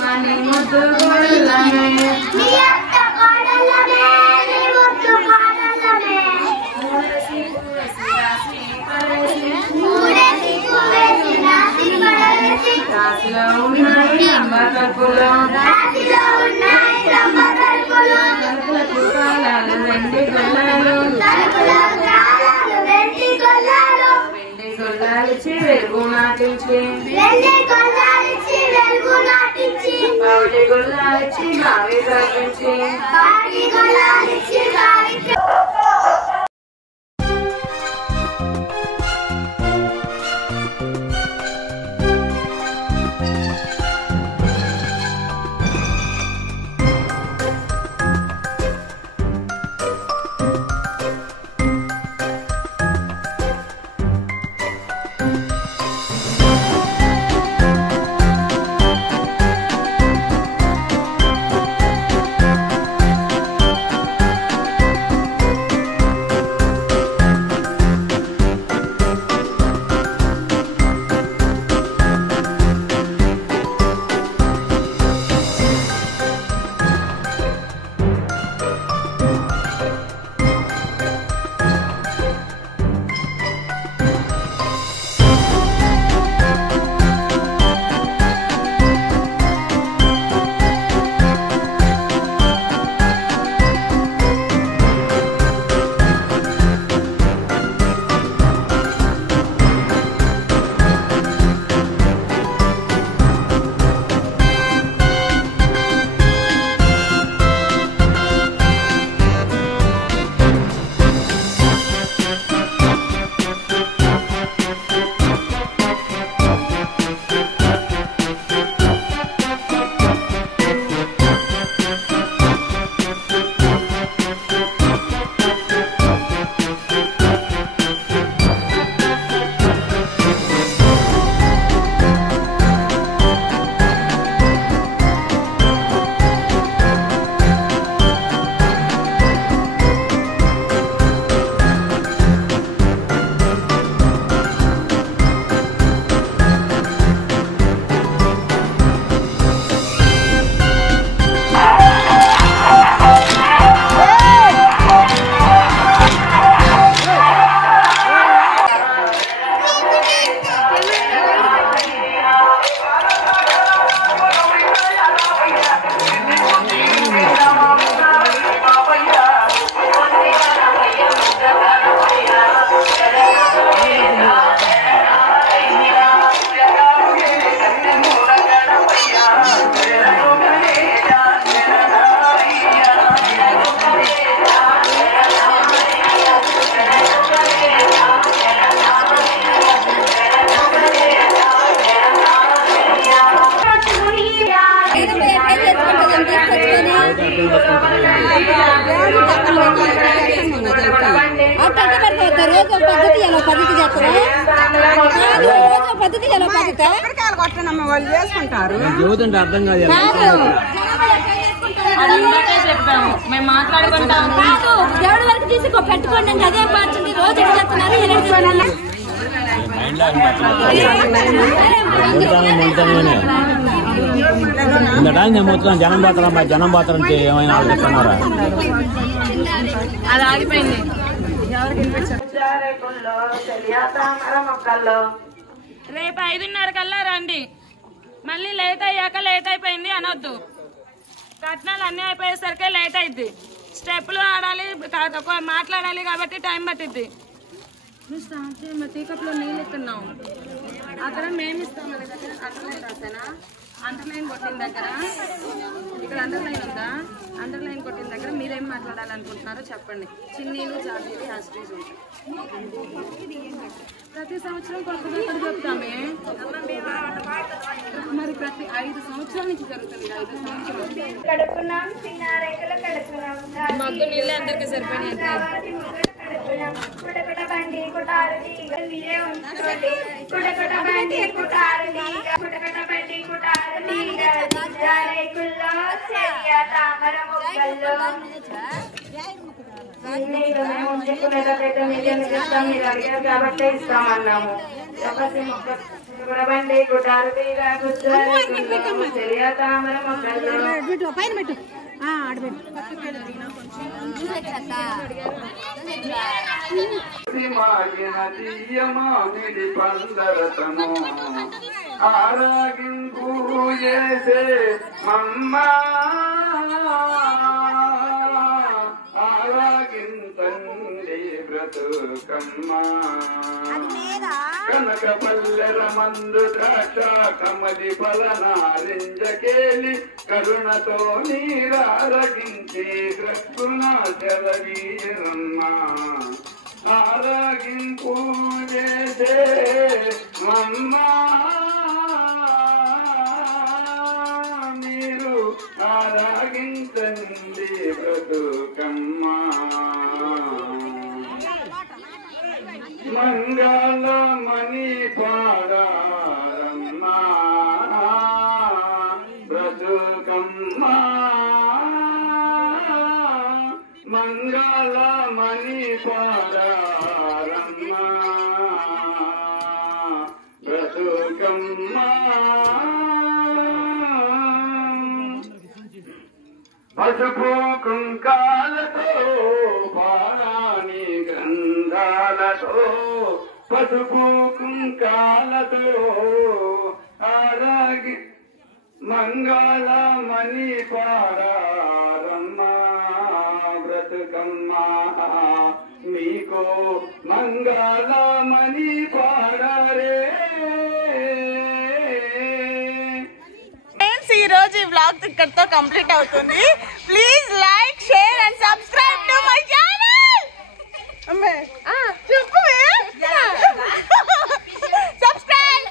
మని ముద్దు గుళ్ళమే రాశిలో ఉన్నాయి అంబకర్పులు వెండి గొల్లాలు వెండి గొల్లాలిచ్చి వెలుగు నాటించి బావి గొల్లాలిచ్చి బావి కల్పించి అర్థం కాదు చెప్పాము మేము మాట్లాడుకుంటాం దేవుడి వరకు తీసి పెట్టుకోండి అదే పార్టీ రోజు చేస్తున్నారు మొత్తం జనం పాత్రం ఏమైనా చెప్తున్నారా అది ఆగిపోయింది రేపు 5:30 కల్లా రండి మళ్ళీ లేట్ అయ్యాక లేట్ అయిపోయింది అనొద్దు కట్నాలు అన్నీ అయిపోయేసరికి లేట్ అయింది స్టెప్లు ఆడాలి మాట్లాడాలి కాబట్టి టైం పట్టిద్ది నువ్వు స్టార్ట్ చేయమ్మా టీ కప్లో నీళ్ళు ఇస్తున్నావు అక్కడ మేము ఇస్తాం అండర్లైన్ రాసానా అండర్లైన్ కొట్టిన దగ్గర ఇక్కడ అండర్లైన్ ఉందా అండర్లైన్ కొట్టిన దగ్గర మీరేం మాట్లాడాలనుకుంటున్నారో చెప్పండి చిన్నీలు జాతీయులు హ్యాస్ట్రీస్ ఉంటాయి ప్రతి సంవత్సరం కొత్తగా చెప్తామే మరి ప్రతి 5 సంవత్సరాల నుంచి జరుగుతుంది 5 సంవత్సరాలు మగ్గు నీళ్ళే అందరికీ సరిపోయినాయి కాబట్టి ఇస్తామన్నాము బండి గుడ్డారు తీగ కూర్చొని చెయ్య తామర మొక్కల్లో మాగినీయమామిడి పందరతము ఆరాగింపు చేసే మమ్మ ఆరాగింతండి బ్రతుకమ్మ కనక పల్లెర మందు ద్రాక్ష కమలి పలనారింజకేలి కరుణతో నీరారగించి ద్రక్కున చెలవీరమ్మ ఆరాగింపు చేసే మమ్మ మీరు ఆరాగించండి బ్రతుకమ్మ మంగళమణి పాడారమ్మ బ్రతుకమ్మ మంగళమణి పాడారమ్మ బ్రతుకమ్మ పసుపు కుంకాలతో పారాణి గ్రంథాలతో పసుపు కుంకాలతో ఆరాగి మంగళమణి పాడారమ్మ బ్రతుకమ్మ మీకు మంగళమణి పాడారే. ఈ రోజు ఈ వ్లాగ్ ఇక్కడితో కంప్లీట్ అవుతుంది. Please like, share and subscribe to my channel. చెప్పు సబ్స్క్రైబ్.